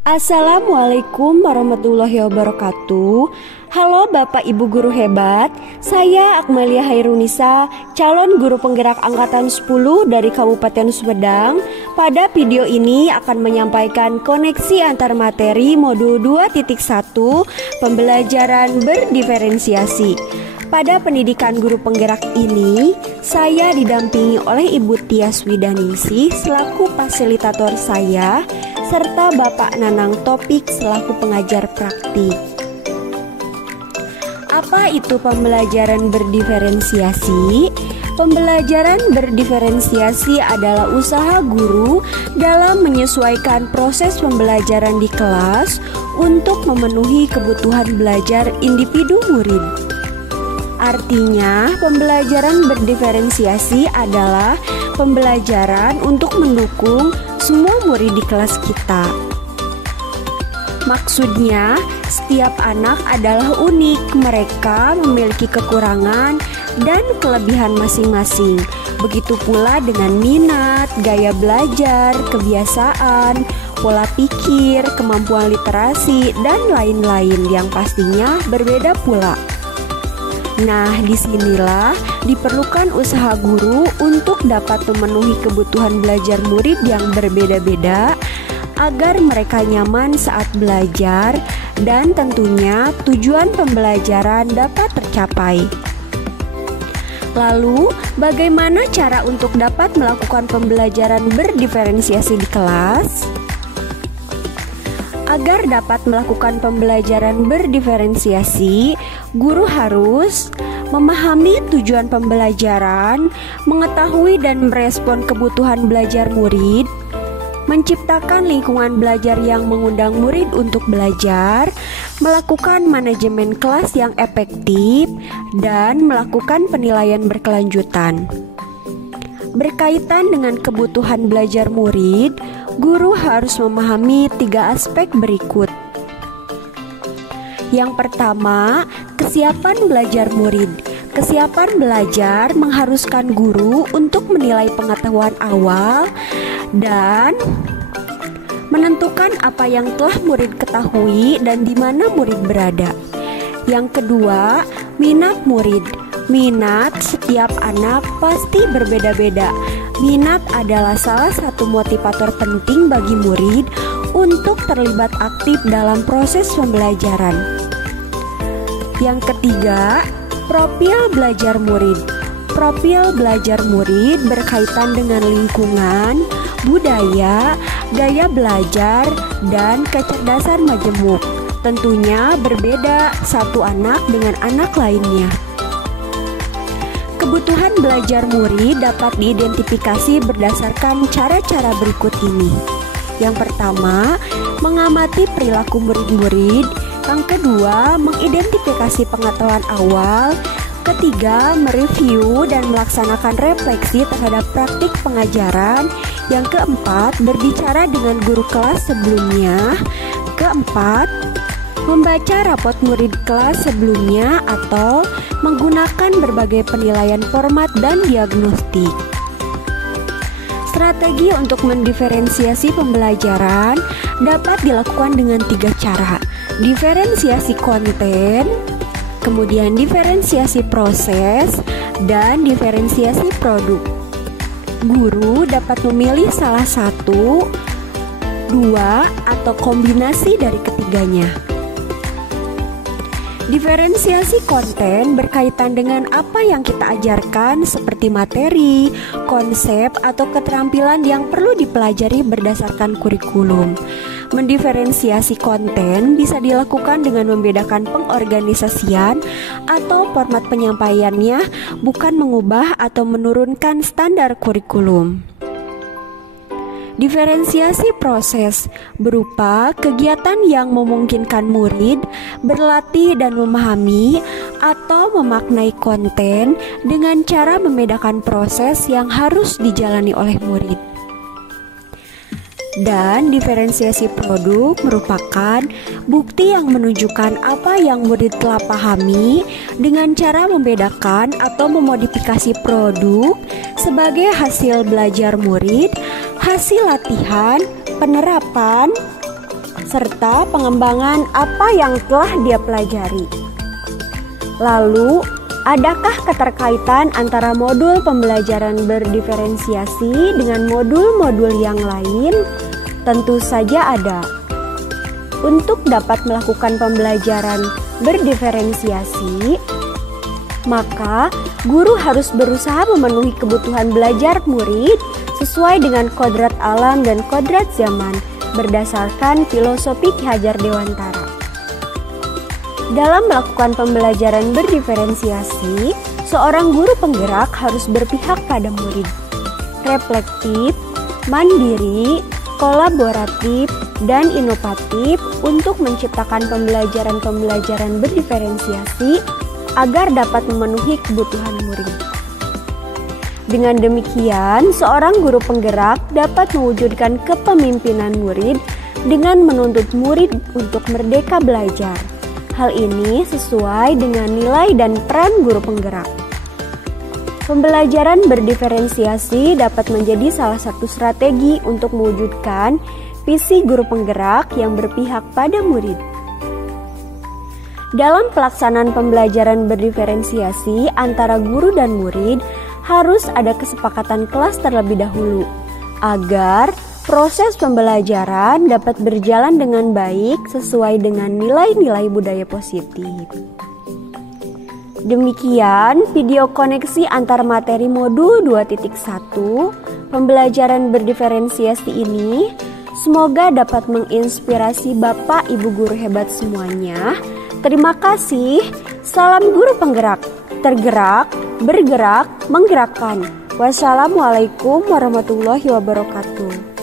Assalamualaikum warahmatullahi wabarakatuh. Halo Bapak Ibu guru hebat, saya Akmalia Hairunisa, calon guru penggerak angkatan 10 dari Kabupaten Sumedang. Pada video ini akan menyampaikan koneksi antar materi modul 2.1 pembelajaran berdiferensiasi. Pada pendidikan guru penggerak ini, saya didampingi oleh Ibu Tias Widaningsih selaku fasilitator saya, serta Bapak Nanang Topik selaku pengajar praktik. Apa itu pembelajaran berdiferensiasi? Pembelajaran berdiferensiasi adalah usaha guru dalam menyesuaikan proses pembelajaran di kelas untuk memenuhi kebutuhan belajar individu murid. Artinya, pembelajaran berdiferensiasi adalah pembelajaran untuk mendukung semua murid di kelas kita. Maksudnya, setiap anak adalah unik. Mereka memiliki kekurangan dan kelebihan masing-masing. Begitu pula dengan minat, gaya belajar, kebiasaan, pola pikir, kemampuan literasi, dan lain-lain yang pastinya berbeda pula. Nah, disinilah diperlukan usaha guru untuk dapat memenuhi kebutuhan belajar murid yang berbeda-beda agar mereka nyaman saat belajar dan tentunya tujuan pembelajaran dapat tercapai. Lalu, bagaimana cara untuk dapat melakukan pembelajaran berdiferensiasi di kelas? Agar dapat melakukan pembelajaran berdiferensiasi, guru harus memahami tujuan pembelajaran, mengetahui dan merespon kebutuhan belajar murid, menciptakan lingkungan belajar yang mengundang murid untuk belajar, melakukan manajemen kelas yang efektif, dan melakukan penilaian berkelanjutan. Berkaitan dengan kebutuhan belajar murid, guru harus memahami 3 aspek berikut. Yang pertama, kesiapan belajar murid. Kesiapan belajar mengharuskan guru untuk menilai pengetahuan awal dan menentukan apa yang telah murid ketahui dan di mana murid berada. Yang kedua, minat murid. Minat setiap anak pasti berbeda-beda. Minat adalah salah satu motivator penting bagi murid untuk terlibat aktif dalam proses pembelajaran. Yang ketiga, profil belajar murid. Profil belajar murid berkaitan dengan lingkungan, budaya, gaya belajar, dan kecerdasan majemuk. Tentunya berbeda satu anak dengan anak lainnya. Kebutuhan belajar murid dapat diidentifikasi berdasarkan cara-cara berikut ini. Yang pertama, mengamati perilaku murid-murid. Yang kedua, mengidentifikasi pengetahuan awal. Ketiga, mereview dan melaksanakan refleksi terhadap praktik pengajaran. Yang keempat, berbicara dengan guru kelas sebelumnya. Keempat, membaca rapot murid kelas sebelumnya atau menggunakan berbagai penilaian format dan diagnostik. Strategi untuk mendiferensiasi pembelajaran dapat dilakukan dengan 3 cara. Diferensiasi konten, kemudian diferensiasi proses, dan diferensiasi produk. Guru dapat memilih salah satu, 2, atau kombinasi dari ketiganya. Diferensiasi konten berkaitan dengan apa yang kita ajarkan seperti materi, konsep, atau keterampilan yang perlu dipelajari berdasarkan kurikulum. Mendiferensiasi konten bisa dilakukan dengan membedakan pengorganisasian atau format penyampaiannya, bukan mengubah atau menurunkan standar kurikulum. Diferensiasi proses berupa kegiatan yang memungkinkan murid berlatih dan memahami atau memaknai konten dengan cara membedakan proses yang harus dijalani oleh murid. Dan diferensiasi produk merupakan bukti yang menunjukkan apa yang murid telah pahami dengan cara membedakan atau memodifikasi produk sebagai hasil belajar murid, hasil latihan, penerapan, serta pengembangan apa yang telah dia pelajari. Lalu, adakah keterkaitan antara modul pembelajaran berdiferensiasi dengan modul-modul yang lain? Tentu saja ada. Untuk dapat melakukan pembelajaran berdiferensiasi, maka guru harus berusaha memenuhi kebutuhan belajar murid sesuai dengan kodrat alam dan kodrat zaman berdasarkan filosofi Ki Hajar Dewantara. Dalam melakukan pembelajaran berdiferensiasi, seorang guru penggerak harus berpihak pada murid, reflektif, mandiri, kolaboratif, dan inovatif untuk menciptakan pembelajaran-pembelajaran berdiferensiasi agar dapat memenuhi kebutuhan murid. Dengan demikian, seorang guru penggerak dapat mewujudkan kepemimpinan murid dengan menuntut murid untuk merdeka belajar. Hal ini sesuai dengan nilai dan peran guru penggerak. Pembelajaran berdiferensiasi dapat menjadi salah satu strategi untuk mewujudkan visi guru penggerak yang berpihak pada murid. Dalam pelaksanaan pembelajaran berdiferensiasi antara guru dan murid, harus ada kesepakatan kelas terlebih dahulu, agar proses pembelajaran dapat berjalan dengan baik sesuai dengan nilai-nilai budaya positif. Demikian video koneksi antar materi modul 2.1 pembelajaran berdiferensiasi ini. Semoga dapat menginspirasi Bapak Ibu guru hebat semuanya. Terima kasih. Salam guru penggerak, tergerak, bergerak, menggerakkan. Wassalamualaikum warahmatullahi wabarakatuh.